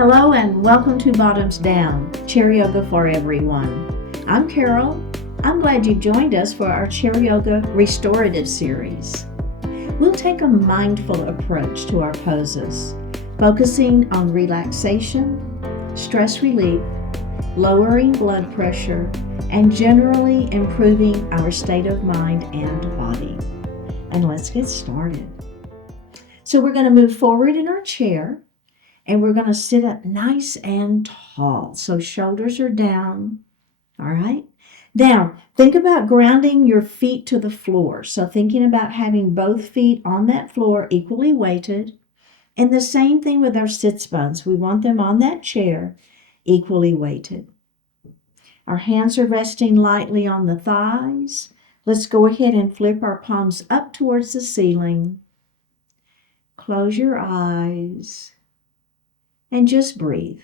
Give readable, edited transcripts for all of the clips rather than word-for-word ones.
Hello and welcome to Bottoms Down, Chair Yoga for everyone. I'm Carol. I'm glad you joined us for our Chair Yoga Restorative series. We'll take a mindful approach to our poses, focusing on relaxation, stress relief, lowering blood pressure, and generally improving our state of mind and body. And let's get started. So we're going to move forward in our chair. And we're going to sit up nice and tall. So shoulders are down. All right. Now, think about grounding your feet to the floor. So thinking about having both feet on that floor equally weighted. And the same thing with our sits bones. We want them on that chair equally weighted. Our hands are resting lightly on the thighs. Let's go ahead and flip our palms up towards the ceiling. Close your eyes. And just breathe.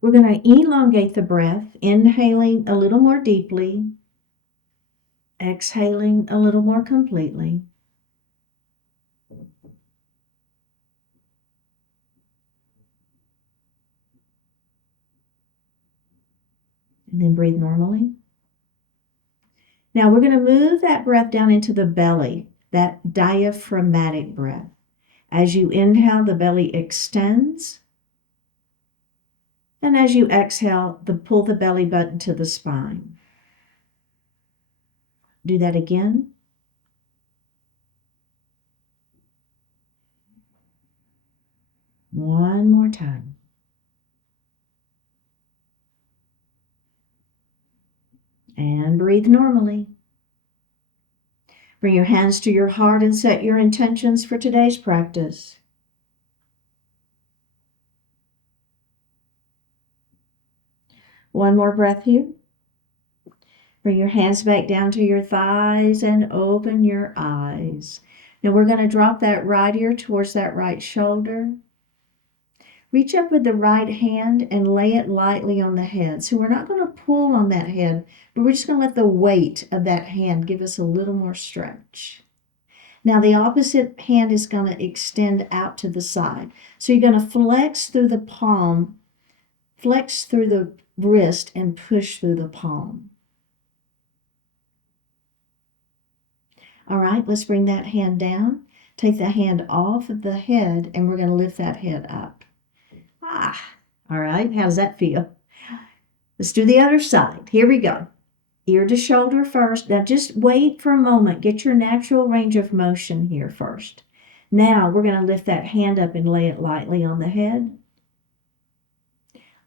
We're going to elongate the breath, inhaling a little more deeply, exhaling a little more completely. And then breathe normally. Now we're going to move that breath down into the belly, that diaphragmatic breath. As you inhale, the belly extends. And as you exhale, pull the belly button to the spine. Do that again. One more time. And breathe normally. Bring your hands to your heart and set your intentions for today's practice. One more breath here. Bring your hands back down to your thighs and open your eyes. Now we're going to drop that right ear towards that right shoulder. Reach up with the right hand and lay it lightly on the head. So we're not going to pull on that head, but we're just going to let the weight of that hand give us a little more stretch. Now the opposite hand is going to extend out to the side. So you're going to flex through the palm, flex through the wrist, and push through the palm. All right, let's bring that hand down. Take the hand off of the head, and we're going to lift that head up. All right, how does that feel? Let's do the other side. Here we go. Ear to shoulder first. Now just wait for a moment. Get your natural range of motion here first. Now we're going to lift that hand up and lay it lightly on the head.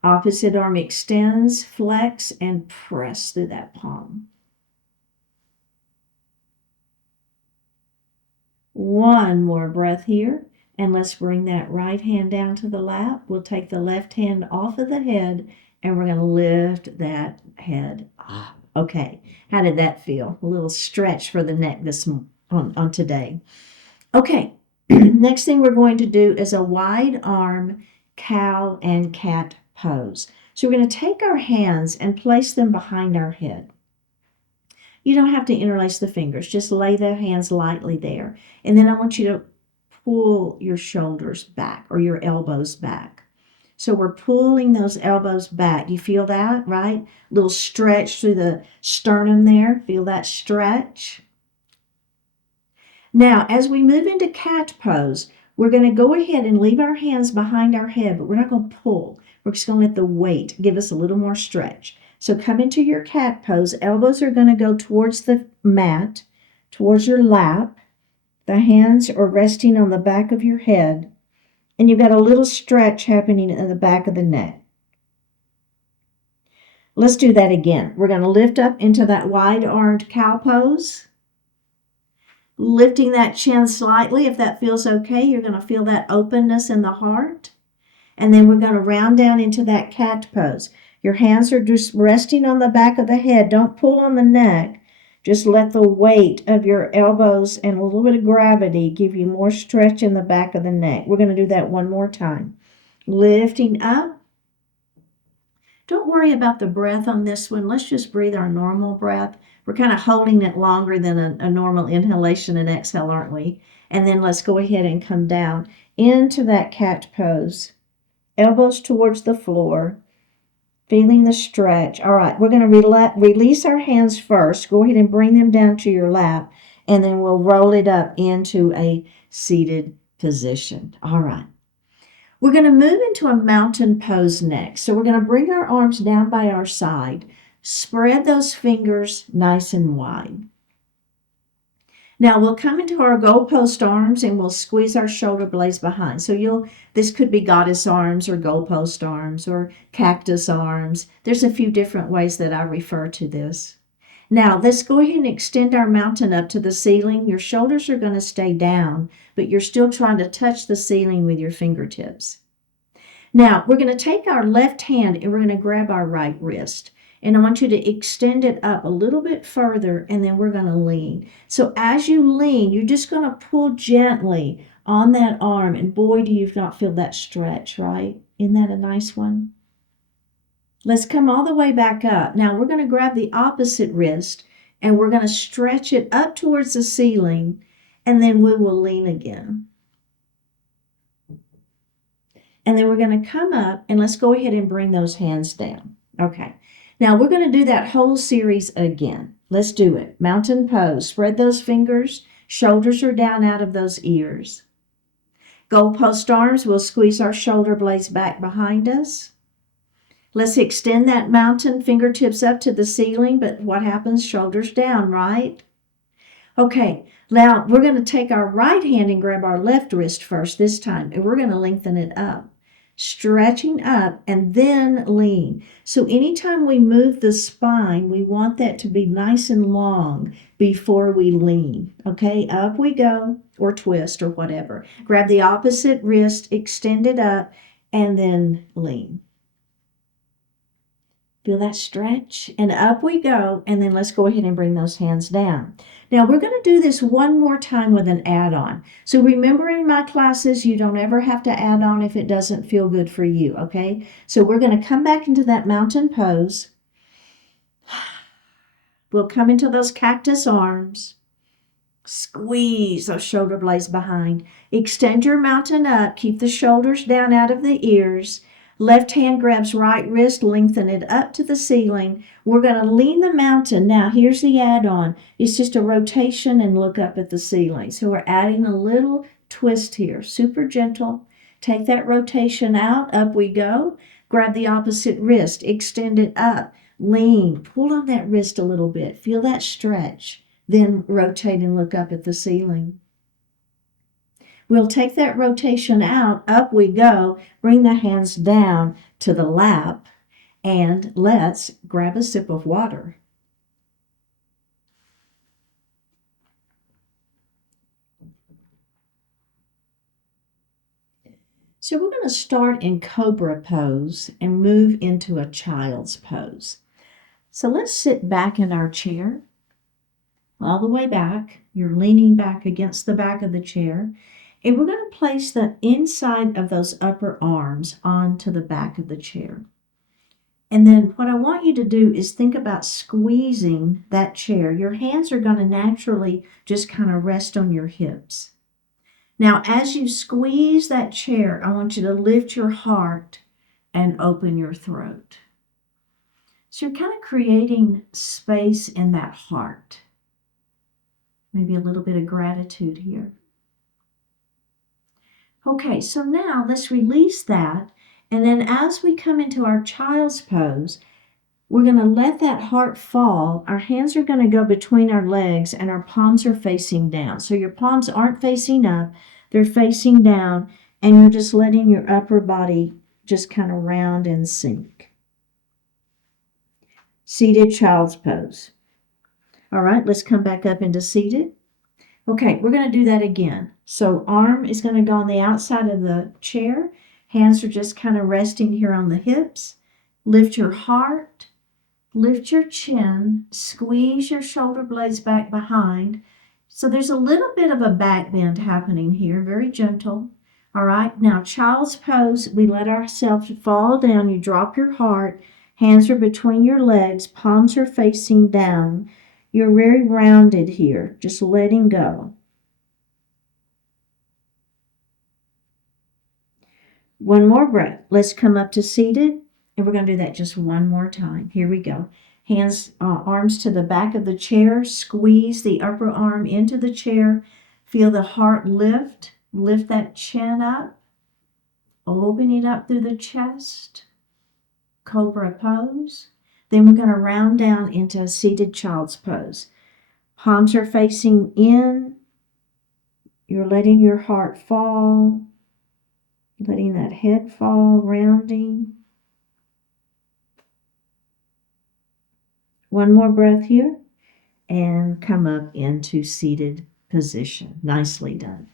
Opposite arm extends, flex, and press through that palm. One more breath here. And let's bring that right hand down to the lap. We'll take the left hand off of the head and we're going to lift that head up. Okay, how did that feel? A little stretch for the neck on today. Okay, next thing we're going to do is a wide arm cow and cat pose. So we're going to take our hands and place them behind our head. You don't have to interlace the fingers. Just lay the hands lightly there. And then I want you to pull your shoulders back or your elbows back. So we're pulling those elbows back. You feel that, right? Little stretch through the sternum there. Feel that stretch? Now, as we move into cat pose, we're going to go ahead and leave our hands behind our head, but we're not going to pull. We're just going to let the weight give us a little more stretch. So come into your cat pose. Elbows are going to go towards the mat, towards your lap. The hands are resting on the back of your head, and you've got a little stretch happening in the back of the neck. Let's do that again. We're going to lift up into that wide-armed cow pose, lifting that chin slightly. If that feels okay, you're going to feel that openness in the heart. And then we're going to round down into that cat pose. Your hands are just resting on the back of the head. Don't pull on the neck. Just let the weight of your elbows and a little bit of gravity give you more stretch in the back of the neck. We're going to do that one more time. Lifting up Don't worry about the breath on this one. Let's just breathe our normal breath. We're kind of holding it longer than a normal inhalation and exhale, aren't we? And then let's go ahead and come down into that cat pose. Elbows towards the floor, feeling the stretch. All right, we're going to release our hands first. Go ahead and bring them down to your lap, and then we'll roll it up into a seated position. All right. We're going to move into a mountain pose next. So we're going to bring our arms down by our side. Spread those fingers nice and wide. Now we'll come into our goalpost arms and we'll squeeze our shoulder blades behind. So this could be goddess arms or goalpost arms or cactus arms. There's a few different ways that I refer to this. Now let's go ahead and extend our mountain up to the ceiling. Your shoulders are going to stay down, but you're still trying to touch the ceiling with your fingertips. Now we're going to take our left hand and we're going to grab our right wrist. And I want you to extend it up a little bit further, and then we're going to lean. So as you lean, you're just going to pull gently on that arm. And boy, do you not feel that stretch, right? Isn't that a nice one? Let's come all the way back up. Now we're going to grab the opposite wrist, and we're going to stretch it up towards the ceiling, and then we will lean again. And then we're going to come up, and let's go ahead and bring those hands down. Okay. Now we're going to do that whole series again. Let's do it. Mountain pose. Spread those fingers. Shoulders are down out of those ears. Goalpost arms. We'll squeeze our shoulder blades back behind us. Let's extend that mountain, fingertips up to the ceiling, but what happens? Shoulders down, right? Okay, now we're going to take our right hand and grab our left wrist first this time, and we're going to lengthen it up. Stretching up and then lean. So anytime we move the spine, we want that to be nice and long before we lean. Okay, up we go, or twist or whatever. Grab the opposite wrist, extend it up, and then lean. Feel that stretch? And up we go, and then let's go ahead and bring those hands down. Now we're going to do this one more time with an add-on. So remember in my classes, you don't ever have to add on if it doesn't feel good for you, okay? So we're going to come back into that mountain pose. We'll come into those cactus arms. Squeeze those shoulder blades behind. Extend your mountain up. Keep the shoulders down out of the ears. Left hand grabs right wrist, lengthen it up to the ceiling. We're going to lean the mountain. Now, here's the add-on. It's just a rotation and look up at the ceiling. So we're adding a little twist here. Super gentle. Take that rotation out. Up we go. Grab the opposite wrist. Extend it up. Lean. Pull on that wrist a little bit. Feel that stretch. Then rotate and look up at the ceiling. We'll take that rotation out, up we go, bring the hands down to the lap, and let's grab a sip of water. So we're going to start in Cobra pose and move into a child's pose. So let's sit back in our chair, all the way back. You're leaning back against the back of the chair. And we're going to place the inside of those upper arms onto the back of the chair. And then what I want you to do is think about squeezing that chair. Your hands are going to naturally just kind of rest on your hips. Now, as you squeeze that chair, I want you to lift your heart and open your throat. So you're kind of creating space in that heart. Maybe a little bit of gratitude here. Okay, so now let's release that. And then as we come into our child's pose, we're going to let that heart fall. Our hands are going to go between our legs and our palms are facing down. So your palms aren't facing up, they're facing down, and you're just letting your upper body just kind of round and sink. Seated child's pose. All right, let's come back up into seated. Okay, we're going to do that again. So arm is going to go on the outside of the chair. Hands are just kind of resting here on the hips. Lift your heart. Lift your chin. Squeeze your shoulder blades back behind. So there's a little bit of a back bend happening here. Very gentle. All right, now child's pose. We let ourselves fall down. You drop your heart. Hands are between your legs, palms are facing down. You're very rounded here, just letting go. One more breath. Let's come up to seated, and we're going to do that just one more time. Here we go. Hands, arms to the back of the chair. Squeeze the upper arm into the chair. Feel the heart lift. Lift that chin up. Open it up through the chest. Cobra pose. Then we're going to round down into a seated child's pose. Palms are facing in. You're letting your heart fall. Letting that head fall, rounding. One more breath here. And come up into seated position. Nicely done.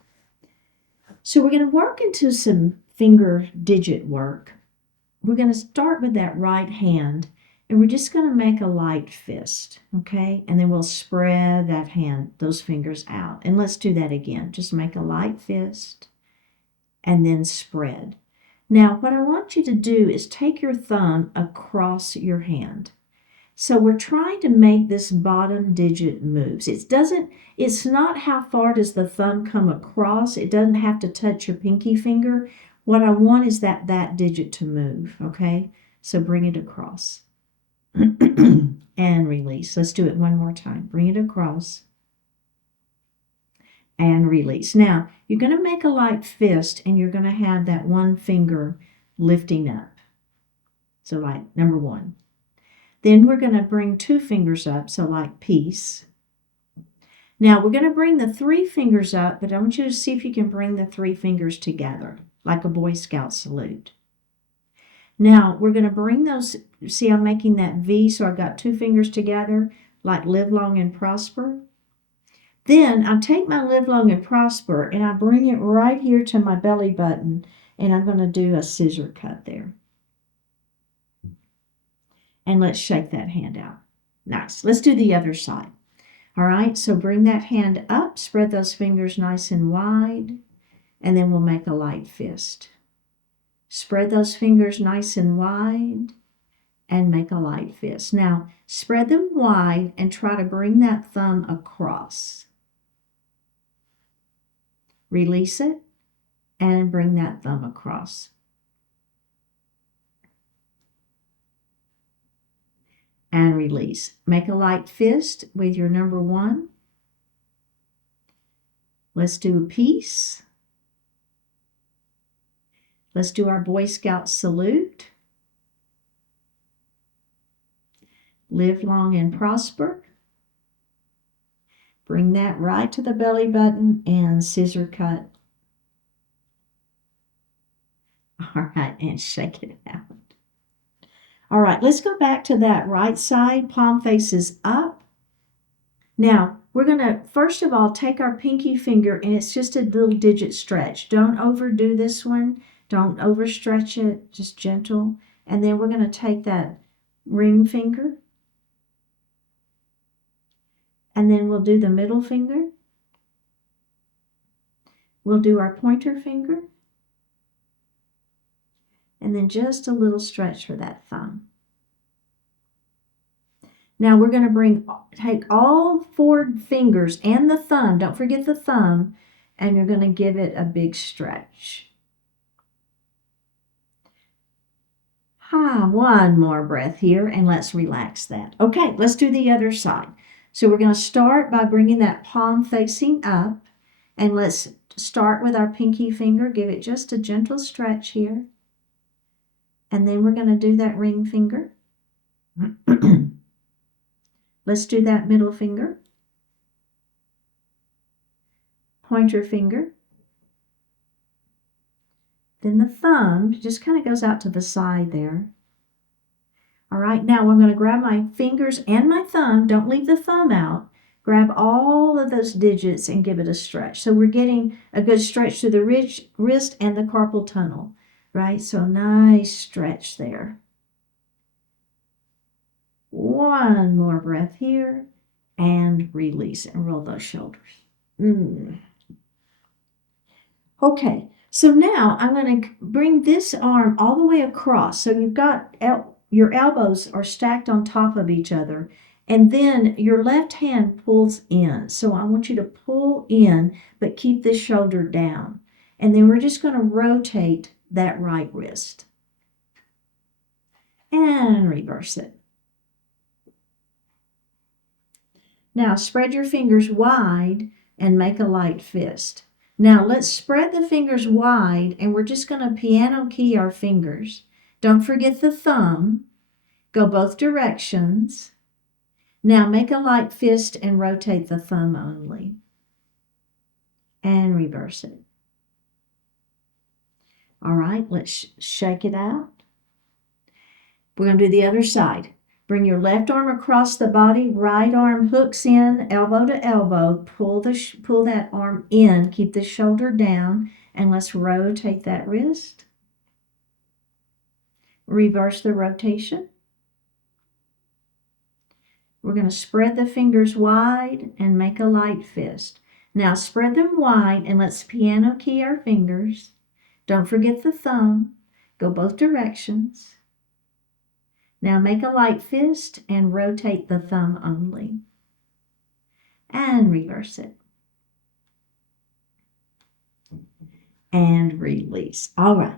So we're going to work into some finger digit work. We're going to start with that right hand, and we're just going to make a light fist, okay? And then we'll spread that hand, those fingers out. And let's do that again. Just make a light fist and then spread. Now, what I want you to do is take your thumb across your hand. So we're trying to make this bottom digit moves. It's not how far does the thumb come across. It doesn't have to touch your pinky finger. What I want is that digit to move, okay? So bring it across. And release. Let's do it one more time. Bring it across. And release. Now, you're going to make a light fist, and you're going to have that one finger lifting up. So like number one. Then we're going to bring two fingers up, so like peace. Now we're going to bring the three fingers up, but I want you to see if you can bring the three fingers together, like a Boy Scout salute. Now we're going to bring those, see I'm making that V, so I've got two fingers together, like live long and prosper. Then I take my live long and prosper, and I bring it right here to my belly button, and I'm going to do a scissor cut there. And let's shake that hand out. Nice. Let's do the other side. All right, so bring that hand up, spread those fingers nice and wide, and then we'll make a light fist. Spread those fingers nice and wide and make a light fist. Now, spread them wide and try to bring that thumb across. Release it and bring that thumb across. And release. Make a light fist with your number one. Let's do a peace. Let's do our Boy Scout salute. Live long and prosper. Bring that right to the belly button and scissor cut. All right, and shake it out. All right, let's go back to that right side. Palm faces up. Now, we're going to, first of all, take our pinky finger, and it's just a little digit stretch. Don't overdo this one. Don't overstretch it. Just gentle. And then we're going to take that ring finger. And then we'll do the middle finger. We'll do our pointer finger. And then just a little stretch for that thumb. Now we're going to take all four fingers and the thumb, don't forget the thumb, and you're going to give it a big stretch. One more breath here, and let's relax that. Okay, let's do the other side. So we're going to start by bringing that palm facing up, and let's start with our pinky finger. Give it just a gentle stretch here. And then we're going to do that ring finger. Let's do that middle finger. Pointer finger. Then the thumb just kind of goes out to the side there. All right, now I'm going to grab my fingers and my thumb. Don't leave the thumb out. Grab all of those digits and give it a stretch. So we're getting a good stretch to the wrist and the carpal tunnel. Right, so nice stretch there. One more breath here and release and roll those shoulders. Okay, so now I'm going to bring this arm all the way across. So you've got your elbows are stacked on top of each other, and then your left hand pulls in. So I want you to pull in, but keep the shoulder down. And then we're just going to rotate that right wrist. And reverse it. Now spread your fingers wide and make a light fist. Now let's spread the fingers wide, and we're just going to piano key our fingers. Don't forget the thumb. Go both directions. Now make a light fist and rotate the thumb only. And reverse it. All right, let's shake it out. We're going to do the other side. Bring your left arm across the body, right arm hooks in, elbow to elbow. Pull that arm in, keep the shoulder down, and let's rotate that wrist. Reverse the rotation. We're going to spread the fingers wide and make a light fist. Now spread them wide and let's piano key our fingers. Don't forget the thumb. Go both directions. Now make a light fist and rotate the thumb only. And reverse it. And release. All right.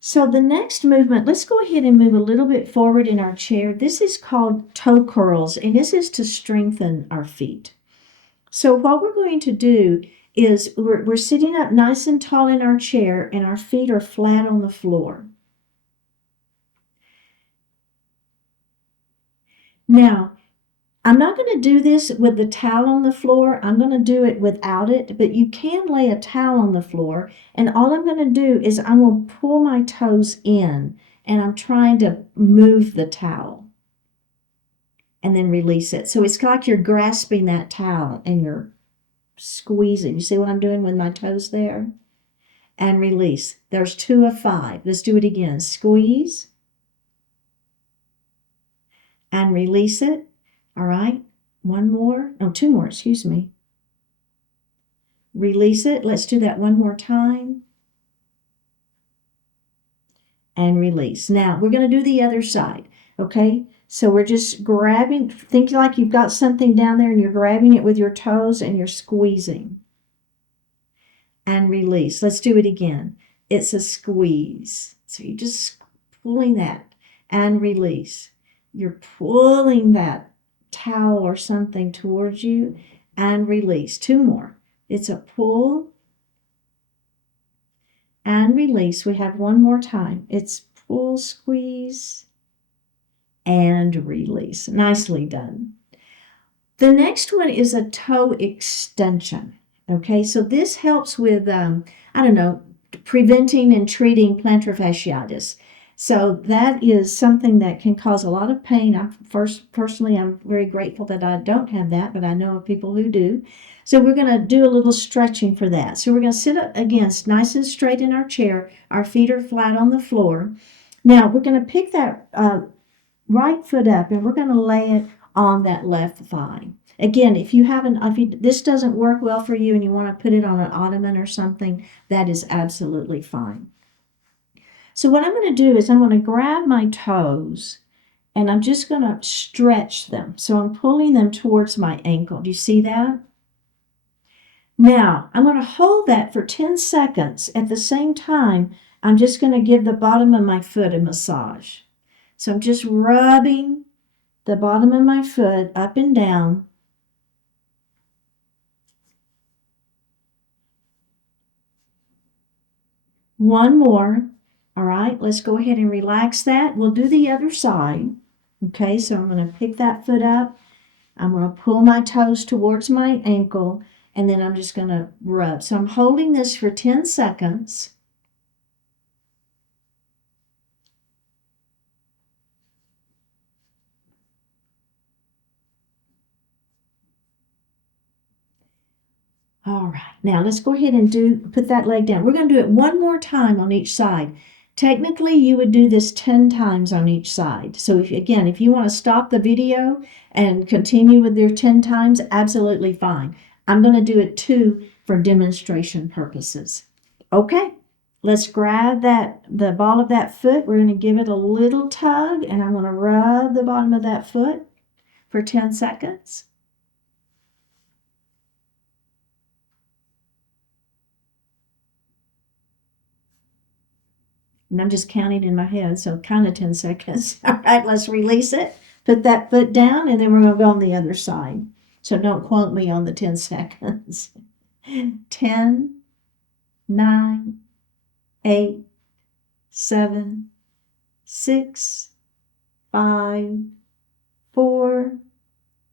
So the next movement, let's go ahead and move a little bit forward in our chair. This is called toe curls, and this is to strengthen our feet. So what we're going to do is we're sitting up nice and tall in our chair, and our feet are flat on the floor. Now, I'm not going to do this with the towel on the floor. I'm going to do it without it, but you can lay a towel on the floor, and all I'm going to do is I'm going to pull my toes in, and I'm trying to move the towel and then release it. So it's like you're grasping that towel and you're squeezing. You see what I'm doing with my toes there? And release. There's 2 of 5. Let's do it again. Squeeze and release it. All right, 2 more, excuse me. Release it. Let's do that one more time. And release. Now, we're going to do the other side, okay? So we're just grabbing, think like you've got something down there and you're grabbing it with your toes and you're squeezing. And release. Let's do it again. It's a squeeze. So you're just pulling that and release. You're pulling that towel or something towards you and release. 2 more. It's a pull and release. We have 1 more time. It's pull, squeeze, and release. Nicely done. The next one is a toe extension. Okay, so this helps with, preventing and treating plantar fasciitis. So that is something that can cause a lot of pain. Personally, I'm very grateful that I don't have that, but I know of people who do. So we're going to do a little stretching for that. So we're going to sit up against nice and straight in our chair. Our feet are flat on the floor. Now we're going to pick that right foot up and we're going to lay it on that left thigh. Again, if this doesn't work well for you and you want to put it on an ottoman or something, that is absolutely fine. So what I'm going to do is I'm going to grab my toes and I'm just going to stretch them. So I'm pulling them towards my ankle. Do you see that? Now, I'm going to hold that for 10 seconds. At the same time, I'm just going to give the bottom of my foot a massage. So I'm just rubbing the bottom of my foot up and down. One more. All right, let's go ahead and relax that. We'll do the other side. Okay, so I'm going to pick that foot up. I'm going to pull my toes towards my ankle, and then I'm just going to rub. So I'm holding this for 10 seconds. All right, now let's go ahead and put that leg down. We're going to do it 1 more time on each side. Technically, you would do this 10 times on each side. So if you want to stop the video and continue with your 10 times, absolutely fine. I'm going to do it 2 for demonstration purposes. Okay, Let's grab the ball of that foot. We're going to give it a little tug, and I'm going to rub the bottom of that foot for 10 seconds. And I'm just counting in my head, so kind of 10 seconds. All right, let's release it. Put that foot down, and then we're going to go on the other side. So don't quote me on the 10 seconds. 10, 9, 8, 7, 6, 5, 4,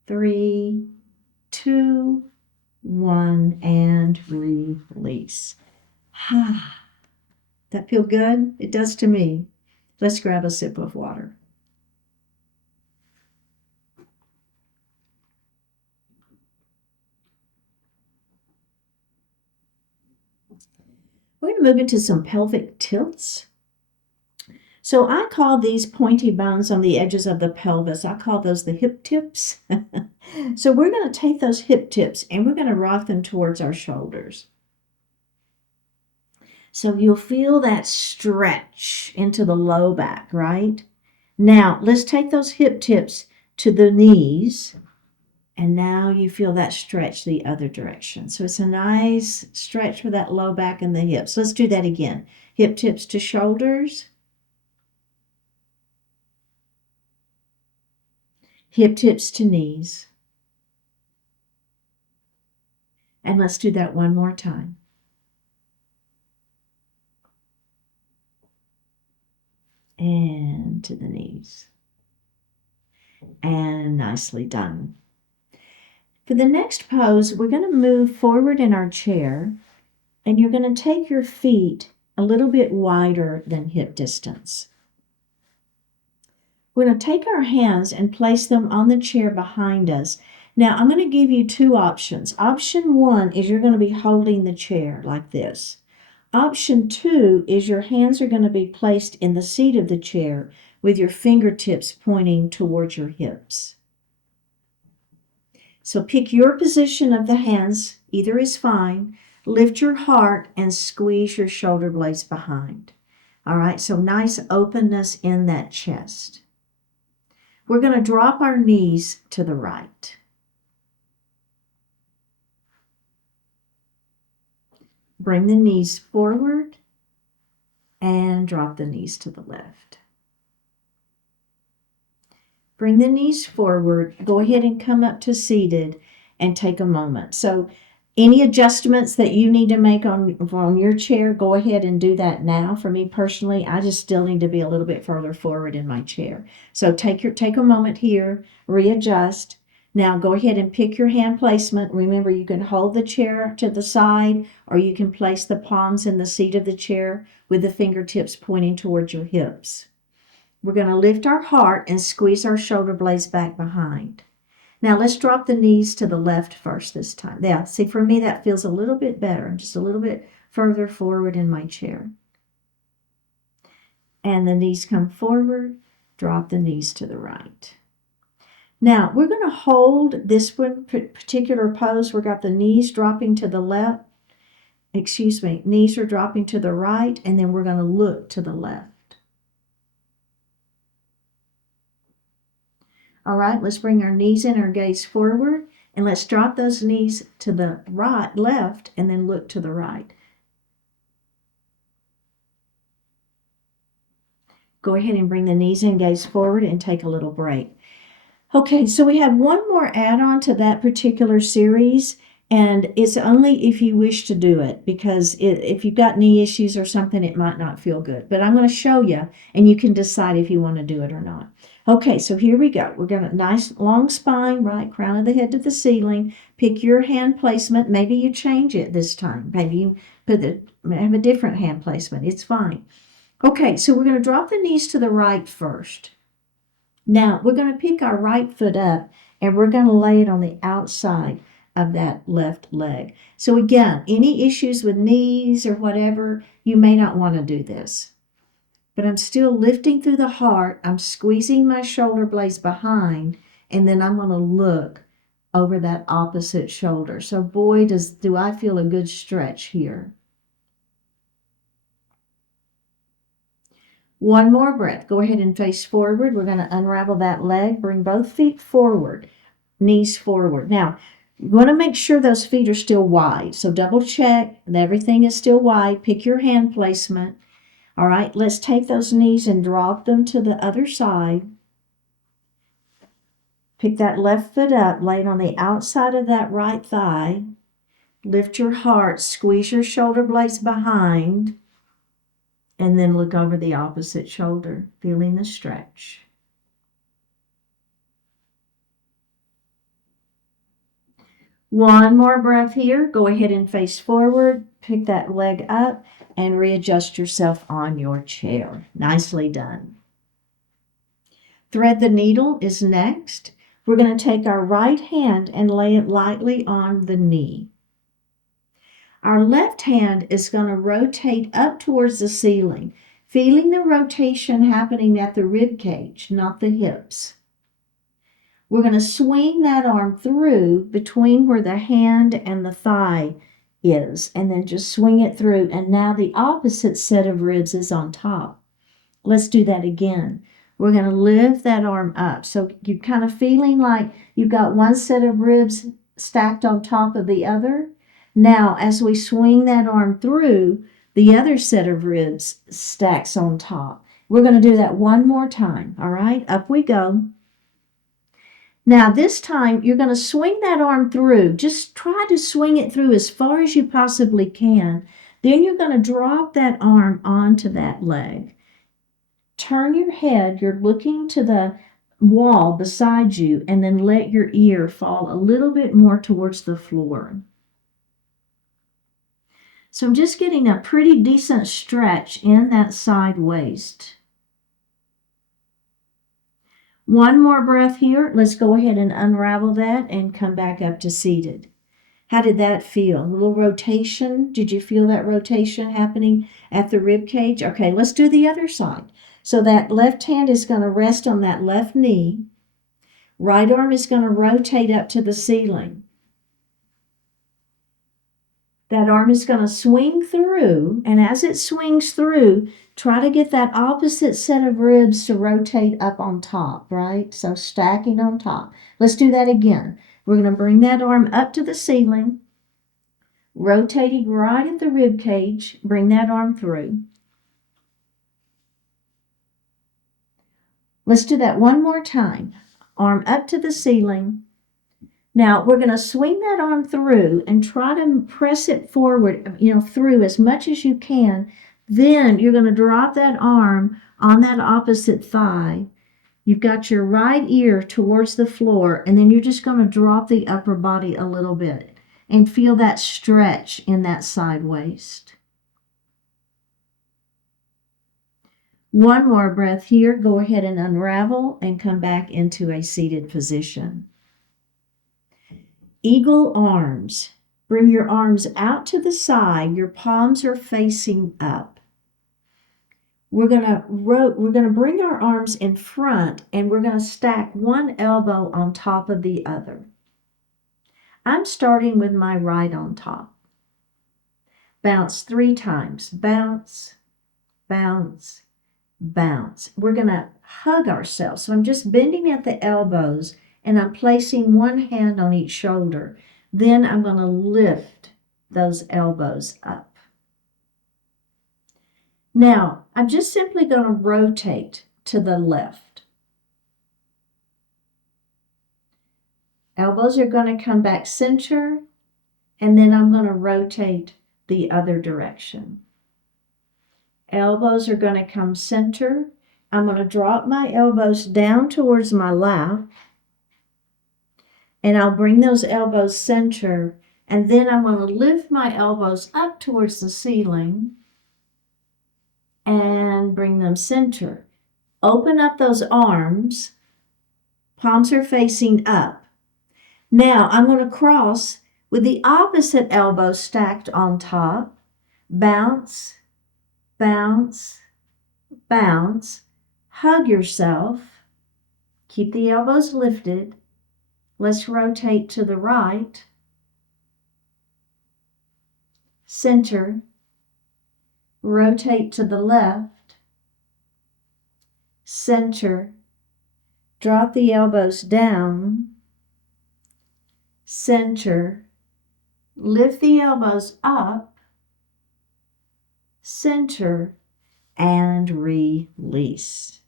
3, 2, 1, and release. That feel good? It does to me. Let's grab a sip of water. We're going to move into some pelvic tilts. So I call these pointy bones on the edges of the pelvis, I call those the hip tips. So we're going to take those hip tips and we're going to rock them towards our shoulders. So you'll feel that stretch into the low back, right? Now, let's take those hip tips to the knees. And now you feel that stretch the other direction. So it's a nice stretch for that low back and the hips. Let's do that again. Hip tips to shoulders. Hip tips to knees. And let's do that one more time. And to the knees. And nicely done. For the next pose, we're going to move forward in our chair, and you're going to take your feet a little bit wider than hip distance. We're going to take our hands and place them on the chair behind us. Now, I'm going to give you two options. Option one is you're going to be holding the chair like this. Option two is your hands are going to be placed in the seat of the chair with your fingertips pointing towards your hips. So pick your position of the hands, either is fine. Lift your heart and squeeze your shoulder blades behind. All right, so nice openness in that chest. We're going to drop our knees to the right. Bring the knees forward and drop the knees to the left. Bring the knees forward. Go ahead and come up to seated and take a moment. So any adjustments that you need to make on your chair, go ahead and do that now. For me personally, I just still need to be a little bit further forward in my chair. So take a moment here, readjust. Now go ahead and pick your hand placement. Remember, you can hold the chair to the side, or you can place the palms in the seat of the chair with the fingertips pointing towards your hips. We're going to lift our heart and squeeze our shoulder blades back behind. Now let's drop the knees to the left first this time. Yeah, see, for me that feels a little bit better. I'm just a little bit further forward in my chair. And the knees come forward, drop the knees to the right. Now we're going to hold this one particular pose. We've got the knees dropping to the left. Knees are dropping to the right, and then we're going to look to the left. All right, let's bring our knees in, our gaze forward, and let's drop those knees to the right, left, and then look to the right. Go ahead and bring the knees in, gaze forward, and take a little break. Okay, so we have one more add-on to that particular series, and it's only if you wish to do it, because if you've got knee issues or something, it might not feel good. But I'm going to show you, and you can decide if you want to do it or not. Okay, so here we go. We're going to nice long spine, right? Crown of the head to the ceiling. Pick your hand placement. Maybe you change it this time. Maybe you have a different hand placement. It's fine. Okay, so we're going to drop the knees to the right first. Now, we're going to pick our right foot up, and we're going to lay it on the outside of that left leg. So again, any issues with knees or whatever, you may not want to do this. But I'm still lifting through the heart. I'm squeezing my shoulder blades behind, and then I'm going to look over that opposite shoulder. So boy, do I feel a good stretch here. One more breath. Go ahead and face forward. We're going to unravel that leg. Bring both feet forward, knees forward. Now, you want to make sure those feet are still wide. So double check that everything is still wide. Pick your hand placement. All right, let's take those knees and drop them to the other side. Pick that left foot up, lay it on the outside of that right thigh. Lift your heart, squeeze your shoulder blades behind, and then look over the opposite shoulder, feeling the stretch. One more breath here. Go ahead and face forward. Pick that leg up and readjust yourself on your chair. Nicely done. Thread the needle is next. We're going to take our right hand and lay it lightly on the knee. Our left hand is going to rotate up towards the ceiling, feeling the rotation happening at the rib cage, not the hips. We're going to swing that arm through between where the hand and the thigh is, and then just swing it through. And now the opposite set of ribs is on top. Let's do that again. We're going to lift that arm up. So you're kind of feeling like you've got one set of ribs stacked on top of the other. Now, as we swing that arm through, the other set of ribs stacks on top. We're going to do that one more time. All right, up we go. Now, this time, you're going to swing that arm through. Just try to swing it through as far as you possibly can. Then you're going to drop that arm onto that leg. Turn your head. You're looking to the wall beside you, and then let your ear fall a little bit more towards the floor. So I'm just getting a pretty decent stretch in that side waist. One more breath here. Let's go ahead and unravel that and come back up to seated. How did that feel? A little rotation? Did you feel that rotation happening at the rib cage? Okay, let's do the other side. So that left hand is going to rest on that left knee. Right arm is going to rotate up to the ceiling. That arm is going to swing through, and as it swings through, try to get that opposite set of ribs to rotate up on top, right? So stacking on top. Let's do that again. We're going to bring that arm up to the ceiling, rotating right at the rib cage. Bring that arm through. Let's do that one more time. Arm up to the ceiling. Now, we're going to swing that arm through and try to press it forward, through as much as you can. Then you're going to drop that arm on that opposite thigh. You've got your right ear towards the floor, and then you're just going to drop the upper body a little bit and feel that stretch in that side waist. One more breath here. Go ahead and unravel and come back into a seated position. Eagle arms. Bring your arms out to the side. Your palms are facing up. We're going to bring our arms in front, and we're going to stack one elbow on top of the other. I'm starting with my right on top. Bounce 3 times. Bounce, bounce, bounce. We're going to hug ourselves. So I'm just bending at the elbows, and I'm placing one hand on each shoulder. Then I'm going to lift those elbows up. Now, I'm just simply going to rotate to the left. Elbows are going to come back center, and then I'm going to rotate the other direction. Elbows are going to come center. I'm going to drop my elbows down towards my lap. And I'll bring those elbows center, and then I'm going to lift my elbows up towards the ceiling and bring them center. Open up those arms. Palms are facing up. Now I'm going to cross with the opposite elbow stacked on top. Bounce, bounce, bounce. Hug yourself. Keep the elbows lifted. Let's rotate to the right, center, rotate to the left, center, drop the elbows down, center, lift the elbows up, center, and release.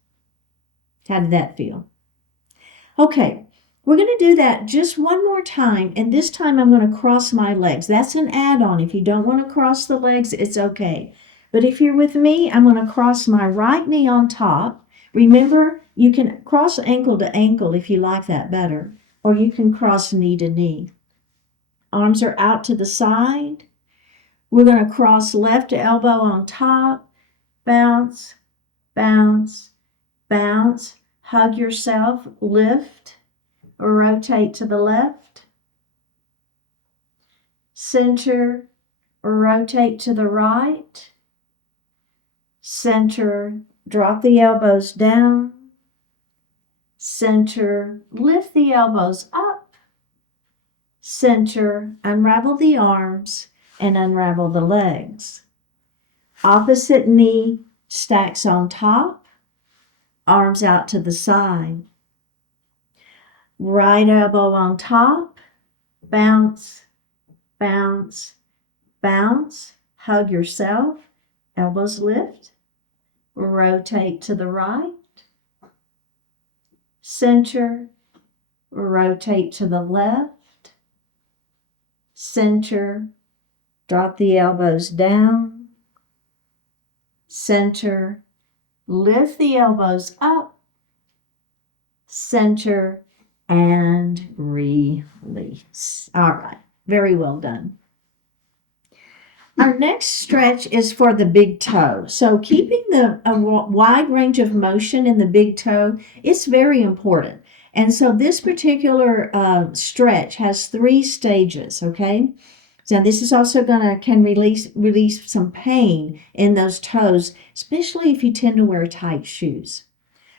How did that feel? Okay, we're going to do that just one more time, and this time I'm going to cross my legs. That's an add-on. If you don't want to cross the legs, it's okay. But if you're with me, I'm going to cross my right knee on top. Remember, you can cross ankle to ankle if you like that better, or you can cross knee to knee. Arms are out to the side. We're going to cross left elbow on top, bounce, bounce, bounce. Hug yourself, lift, or rotate to the left, center, or rotate to the right, center, drop the elbows down, center, lift the elbows up, center, unravel the arms, and unravel the legs. Opposite knee stacks on top, arms out to the side. Right elbow on top, bounce, bounce, bounce. Hug yourself, elbows lift, rotate to the right, center, rotate to the left, center, drop the elbows down, center, lift the elbows up, center, and release. All right, very well done. Our next stretch is for the big toe. So keeping a wide range of motion in the big toe is very important. And so this particular stretch has 3 stages, okay? So this is also can release some pain in those toes, especially if you tend to wear tight shoes.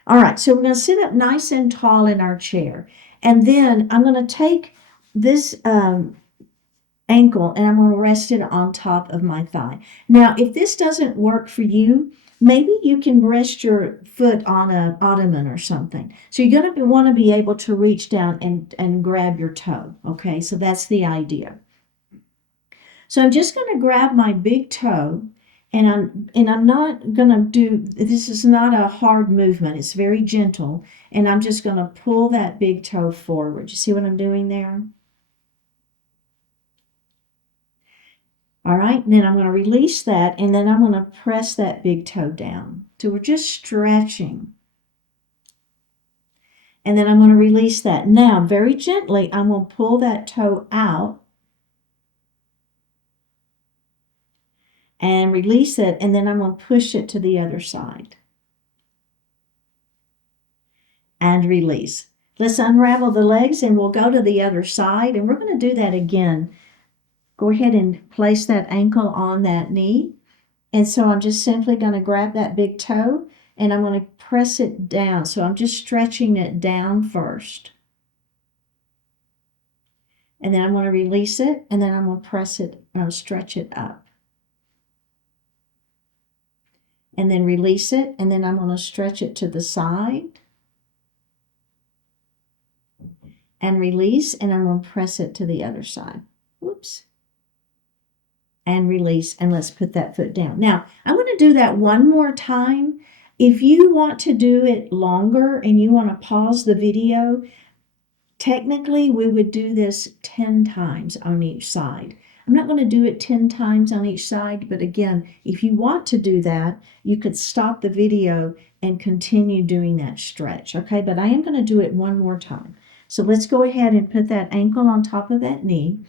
All right, so we're going to sit up nice and tall in our chair. And then I'm going to take this ankle and I'm going to rest it on top of my thigh. Now, if this doesn't work for you, maybe you can rest your foot on an ottoman or something. So you're going to want to be able to reach down and grab your toe, okay? So that's the idea. So I'm just going to grab my big toe, and I'm not going to do, this is not a hard movement. It's very gentle, and I'm just going to pull that big toe forward. You see what I'm doing there? All right, and then I'm going to release that, and then I'm going to press that big toe down. So we're just stretching. And then I'm going to release that. Now, very gently, I'm going to pull that toe out and release it, and then I'm going to push it to the other side. And release. Let's unravel the legs, and we'll go to the other side, and we're going to do that again. Go ahead and place that ankle on that knee. And so I'm just simply going to grab that big toe, and I'm going to press it down. So I'm just stretching it down first. And then I'm going to release it, and then I'm going to press it, stretch it up. And then release it, and then I'm going to stretch it to the side. And release, and I'm going to press it to the other side. Whoops. And release, and let's put that foot down. Now, I'm going to do that one more time. If you want to do it longer and you want to pause the video, technically we would do this 10 times on each side. I'm not going to do it 10 times on each side, but again, if you want to do that, you could stop the video and continue doing that stretch, okay? But I am going to do it one more time. So let's go ahead and put that ankle on top of that knee.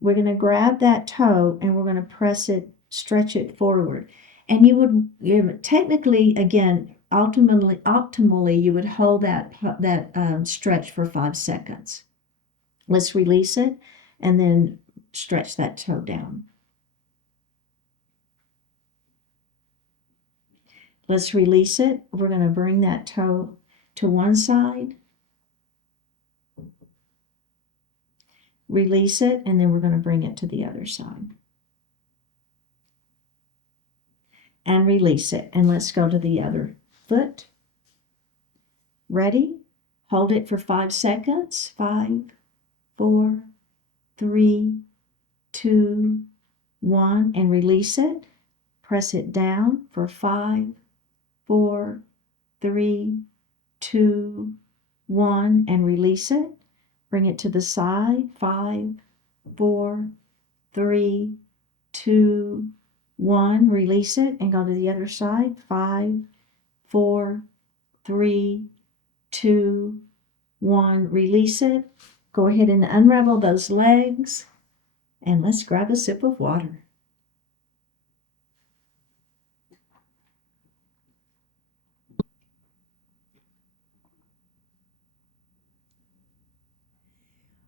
We're going to grab that toe and we're going to press it, stretch it forward. And you would technically, again, optimally, you would hold that stretch for 5 seconds. Let's release it and then stretch that toe down. Let's release it. We're going to bring that toe to one side. Release it, and then we're going to bring it to the other side. And release it. And let's go to the other foot. Ready? Hold it for 5 seconds. 5, 4, 3, 2, 1, and release it. Press it down for 5, 4, 3, 2, 1, and release it. Bring it to the side. 5, 4, 3, 2, 1. Release it and go to the other side. 5, 4, 3, 2, 1. Release it. Go ahead and unravel those legs. And let's grab a sip of water.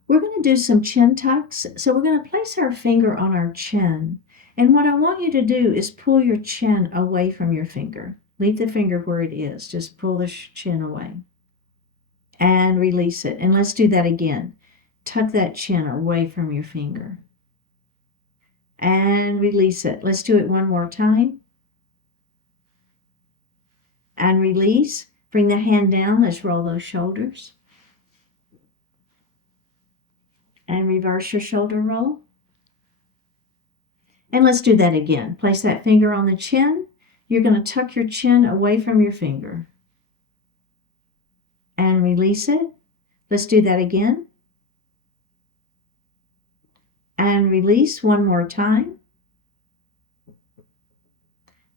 We're going to do some chin tucks. So we're going to place our finger on our chin. And what I want you to do is pull your chin away from your finger. Leave the finger where it is. Just pull the chin away. And release it. And let's do that again. Tuck that chin away from your finger. And release it. Let's do it one more time. And release. Bring the hand down. Let's roll those shoulders. And reverse your shoulder roll. And let's do that again. Place that finger on the chin. You're going to tuck your chin away from your finger. And release it. Let's do that again. And release one more time.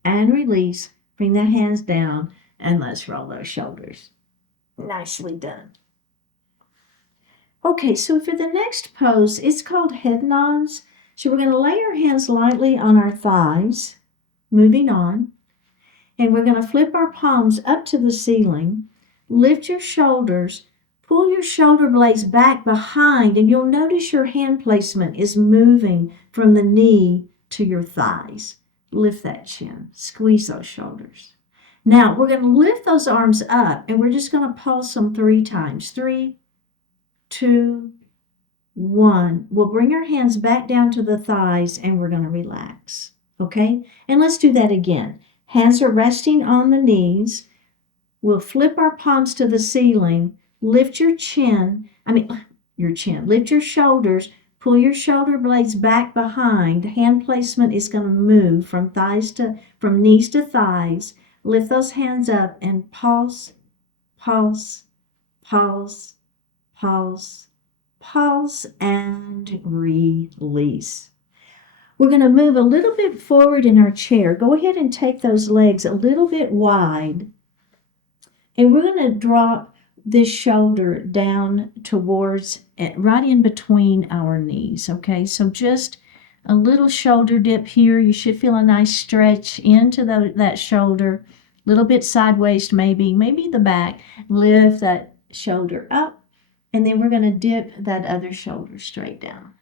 And release. Bring the hands down and let's roll those shoulders. Nicely done. Okay, so for the next pose, it's called head nods. So we're going to lay our hands lightly on our thighs, moving on. And we're going to flip our palms up to the ceiling. Lift your shoulders. Pull your shoulder blades back behind, and you'll notice your hand placement is moving from the knee to your thighs. Lift that chin. Squeeze those shoulders. Now, we're going to lift those arms up, and we're just going to pulse them 3 times. 3, 2, 1. We'll bring our hands back down to the thighs, and we're going to relax. Okay? And let's do that again. Hands are resting on the knees. We'll flip our palms to the ceiling. Lift your chin. Lift your shoulders. Pull your shoulder blades back behind. Hand placement is going to move from knees to thighs. Lift those hands up and pulse, pulse, pulse, pulse, pulse, and release. We're going to move a little bit forward in our chair. Go ahead and take those legs a little bit wide. And we're going to drop this shoulder down towards, right in between our knees, okay? So just a little shoulder dip here. You should feel a nice stretch into that shoulder, a little bit sideways maybe the back. Lift that shoulder up, and then we're going to dip that other shoulder straight down.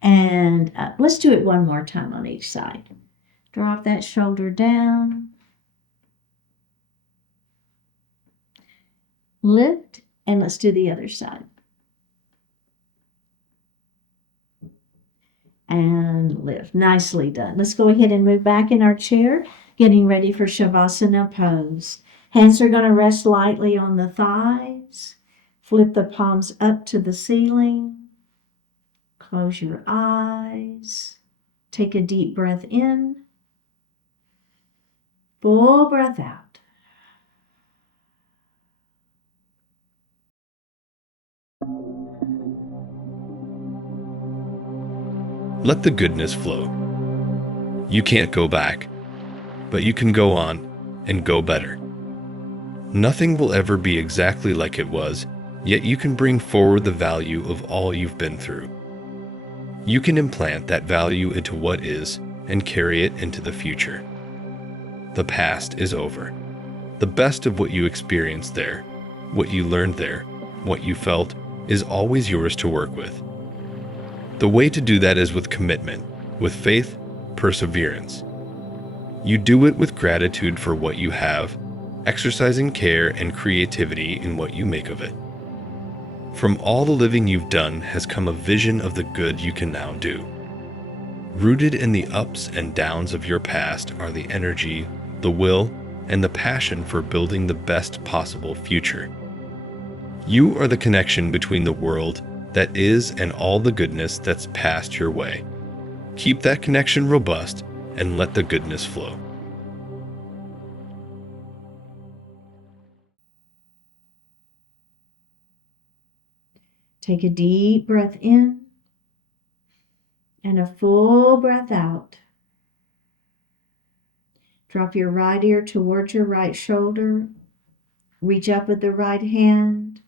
And let's do it one more time on each side. Drop that shoulder down. Lift, and let's do the other side. And lift. Nicely done. Let's go ahead and move back in our chair, getting ready for Shavasana pose. Hands are going to rest lightly on the thighs. Flip the palms up to the ceiling. Close your eyes. Take a deep breath in. Full breath out. Let the goodness flow. You can't go back, but you can go on and go better. Nothing will ever be exactly like it was, yet you can bring forward the value of all you've been through. You can implant that value into what is and carry it into the future. The past is over. The best of what you experienced there, what you learned there, what you felt, is always yours to work with. The way to do that is with commitment, with faith, perseverance. You do it with gratitude for what you have, exercising care and creativity in what you make of it. From all the living you've done has come a vision of the good you can now do. Rooted in the ups and downs of your past are the energy, the will, and the passion for building the best possible future. You are the connection between the world that is and all the goodness that's passed your way. Keep that connection robust and let the goodness flow. Take a deep breath in and a full breath out. Drop your right ear towards your right shoulder. Reach up with the right hand.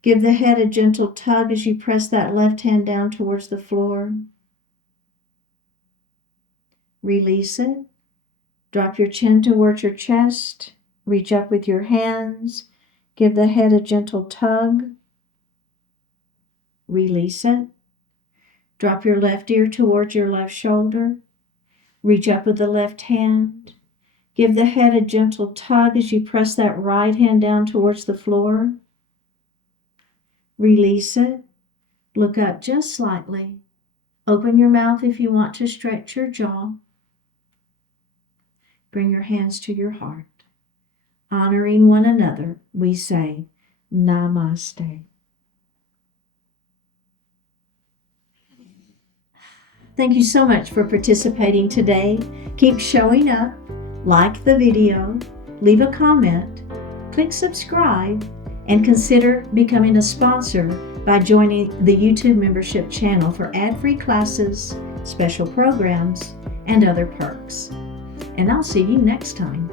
Give the head a gentle tug as you press that left hand down towards the floor. Release it. Drop your chin towards your chest. Reach up with your hands. Give the head a gentle tug. Release it. Drop your left ear towards your left shoulder. Reach up with the left hand. Give the head a gentle tug as you press that right hand down towards the floor. Release it. Look up just slightly. Open your mouth if you want to stretch your jaw. Bring your hands to your heart. Honoring one another, we say, Namaste. Thank you so much for participating today. Keep showing up, like the video, leave a comment, click subscribe, and consider becoming a sponsor by joining the YouTube membership channel for ad-free classes, special programs, and other perks. And I'll see you next time.